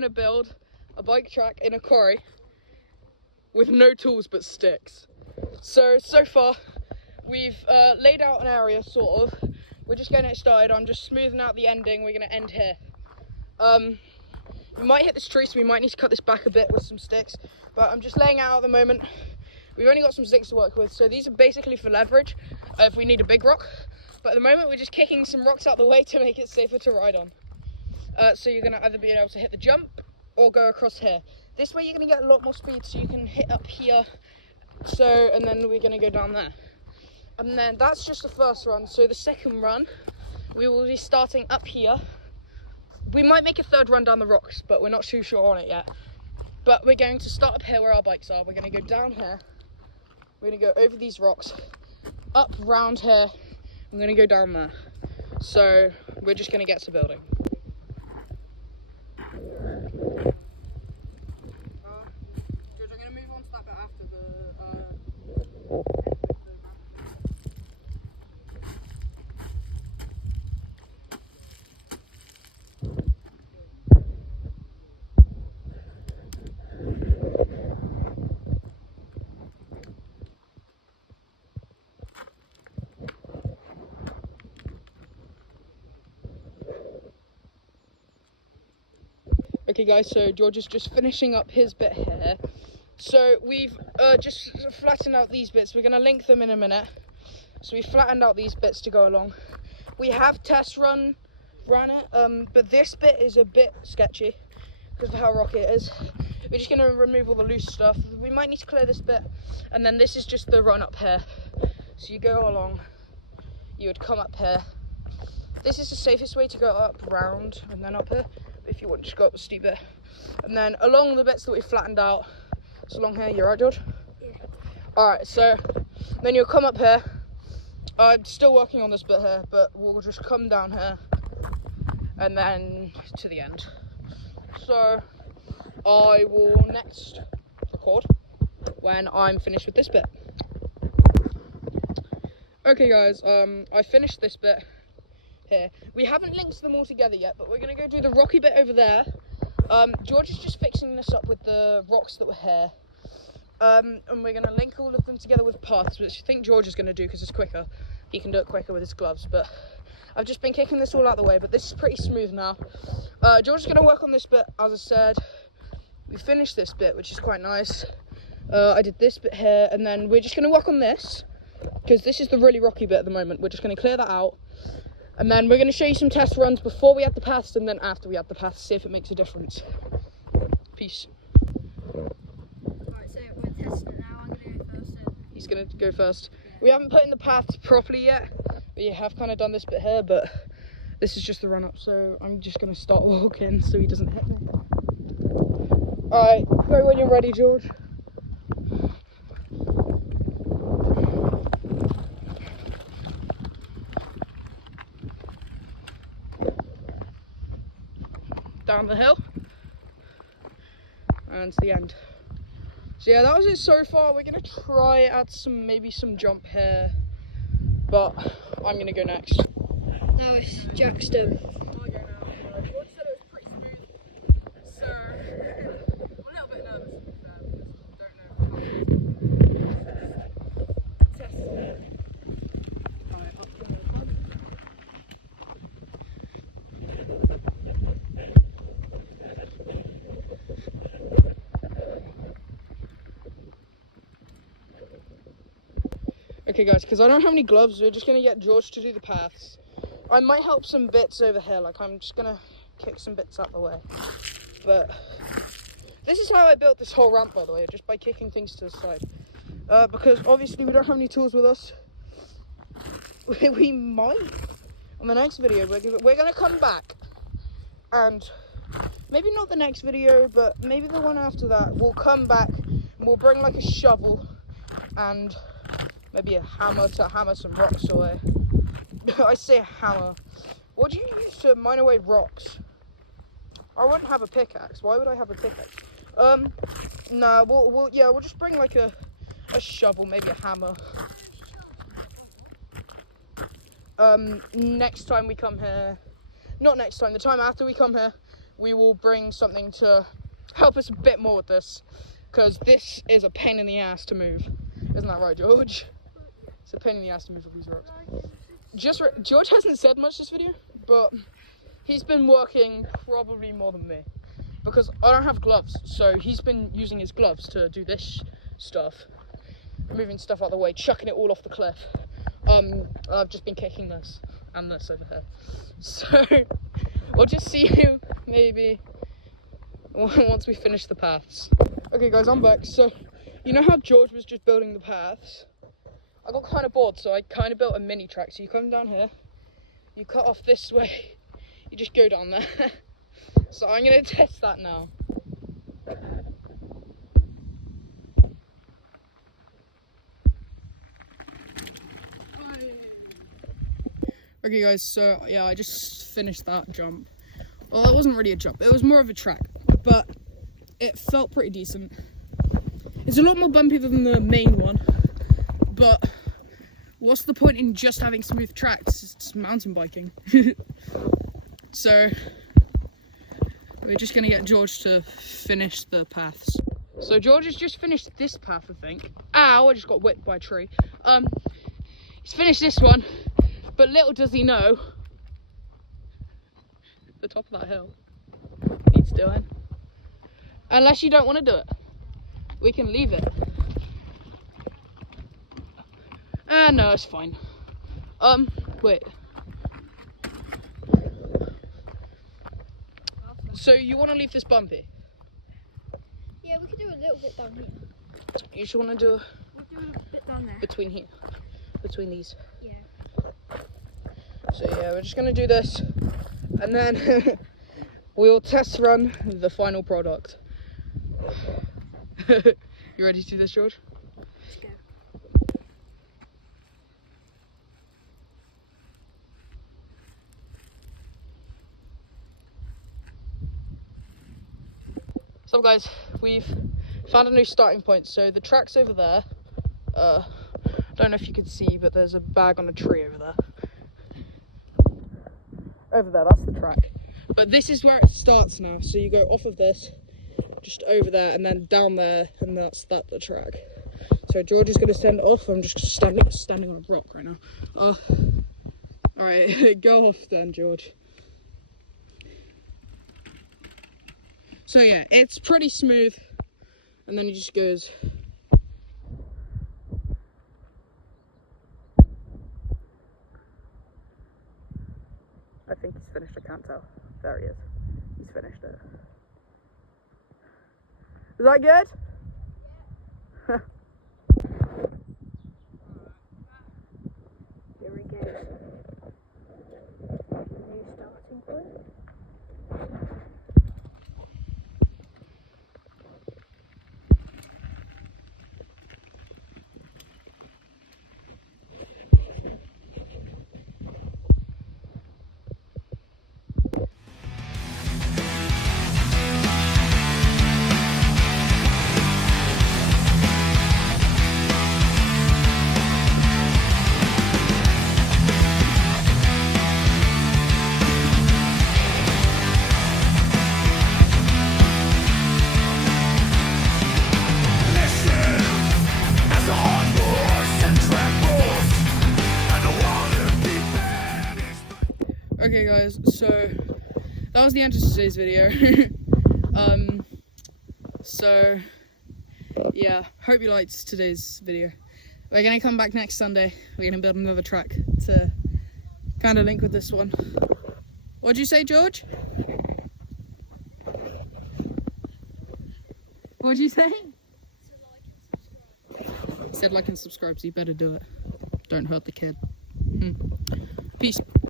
trying to build a bike track in a quarry with no tools but sticks. So far, we've laid out an area, sort of. We're just getting it started. I'm just smoothing out the ending. We're going to end here. We might hit this tree, so we might need to cut this back a bit with some sticks. But I'm just laying out at the moment. We've only got some sticks to work with, so these are basically for leverage if we need a big rock. But at the moment, we're just kicking some rocks out the way to make it safer to ride on. So you're going to either be able to hit the jump or go across here. This way you're going to get a lot more speed, so you can hit up here. And then we're going to go down there. And then that's just the first run. So the second run, we will be starting up here. We might make a third run down the rocks, but we're not too sure on it yet. But we're going to start up here where our bikes are. We're going to go down here. We're going to go over these rocks, up round here. I'm going to go down there. So we're just going to get to building. George, I'm going to move on to that bit after the... Okay guys, so George is just finishing up his bit here. So we've just flattened out these bits. We're going to link them in a minute. So we flattened out these bits to go along. We have test ran it, but this bit is a bit sketchy because of how rocky it is. We're just going to remove all the loose stuff. We might need to clear this bit, and then this is just the run up here. So you go along, you would come up here. This is the safest way to go up, round, and then up here. If you want to just go up the steep bit. And then along the bits that we flattened out, so along here, you're right, George? Yeah. Alright, so then you'll come up here. I'm still working on this bit here, but we'll just come down here and then to the end. So I will next record when I'm finished with this bit. Okay guys, I finished this bit here. We haven't linked them all together yet, but we're going to go do the rocky bit over there. George is just fixing this up with the rocks that were here. And we're going to link all of them together with paths, which I think George is going to do because it's quicker. He can do it quicker with his gloves, but I've just been kicking this all out the way, but this is pretty smooth now. George is going to work on this bit, as I said. We finished this bit, which is quite nice. I did this bit here, and then we're just going to work on this, because this is the really rocky bit at the moment. We're just going to clear that out. And then we're going to show you some test runs before we add the paths and then after we add the paths, see if it makes a difference. Peace. Alright, so we're testing it now. I'm going to go first. He's going to go first. We haven't put in the paths properly yet. We have kind of done this bit here, but this is just the run up. So I'm just going to start walking so he doesn't hit me. Alright, go when you're ready, George. Down the hill and to the end. So yeah, that was it so far. We're gonna try add maybe some jump here, but I'm gonna go next. No, it's Jackstone. I'll go now. George said it was pretty smooth, so I'm a little bit nervous because I don't know how to test it. Right, up the hill. Okay guys, because I don't have any gloves, we're just going to get George to do the paths. I might help some bits over here, like I'm just going to kick some bits out the way. But this is how I built this whole ramp, by the way, just by kicking things to the side. Because obviously we don't have any tools with us. We might, on the next video, we're going to come back and maybe not the next video, but maybe the one after that, we'll come back and we'll bring like a shovel and maybe a hammer to hammer some rocks away. I say a hammer. What do you use to mine away rocks? I wouldn't have a pickaxe. Why would I have a pickaxe? Nah, we'll just bring like a shovel, maybe a hammer. Next time we come here, not next time, the time after we come here, we will bring something to help us a bit more with this, because this is a pain in the ass to move. Isn't that right, George? It's a pain in the ass to move all these rocks. George hasn't said much this video, but he's been working probably more than me, because I don't have gloves, so he's been using his gloves to do this stuff, moving stuff out of the way, chucking it all off the cliff. I've just been kicking this and this over here. So we'll just see you maybe once we finish the paths. Okay guys, I'm back. So you know how George was just building the paths? I got kind of bored, so I kind of built a mini track. So you come down here, you cut off this way, you just go down there. So I'm gonna test that now. Okay guys, so yeah, I just finished that jump. Well, it wasn't really a jump, it was more of a track, but it felt pretty decent. It's a lot more bumpy than the main one, but what's the point in just having smooth tracks? It's mountain biking. So we're just gonna get George to finish the paths. So George has just finished this path, I think. Ow, I just got whipped by a tree. He's finished this one, but little does he know, the top of that hill needs doing. Unless you don't want to do it, we can leave it. No, it's fine. Wait. So you want to leave this bumpy? Yeah, we could do a little bit down here. You just want to do We'll do a bit down there. between here, between these. Yeah. So yeah, we're just gonna do this, and then we'll test run the final product. You ready to do this, George? Let's go. So guys, we've found a new starting point. So the track's over there. Don't know if you can see, but there's a bag on a tree over there. Over there, that's the track. But this is where it starts now. So you go off of this, just over there, and then down there, and that's the track. So George is gonna send it off. I'm just standing on a rock right now. All right, go off then, George. So yeah, it's pretty smooth, and then he just goes. I think he's finished, I can't tell. There he is. He's finished it. Is that good? Yeah. Here we go. New starting point. Okay guys, so that was the end of today's video. So yeah, hope you liked today's video. We're gonna come back next Sunday. We're gonna build another track to kind of link with this one. What'd you say, George? What'd you say? He said like and subscribe, so you better do it. Don't hurt the kid. Peace.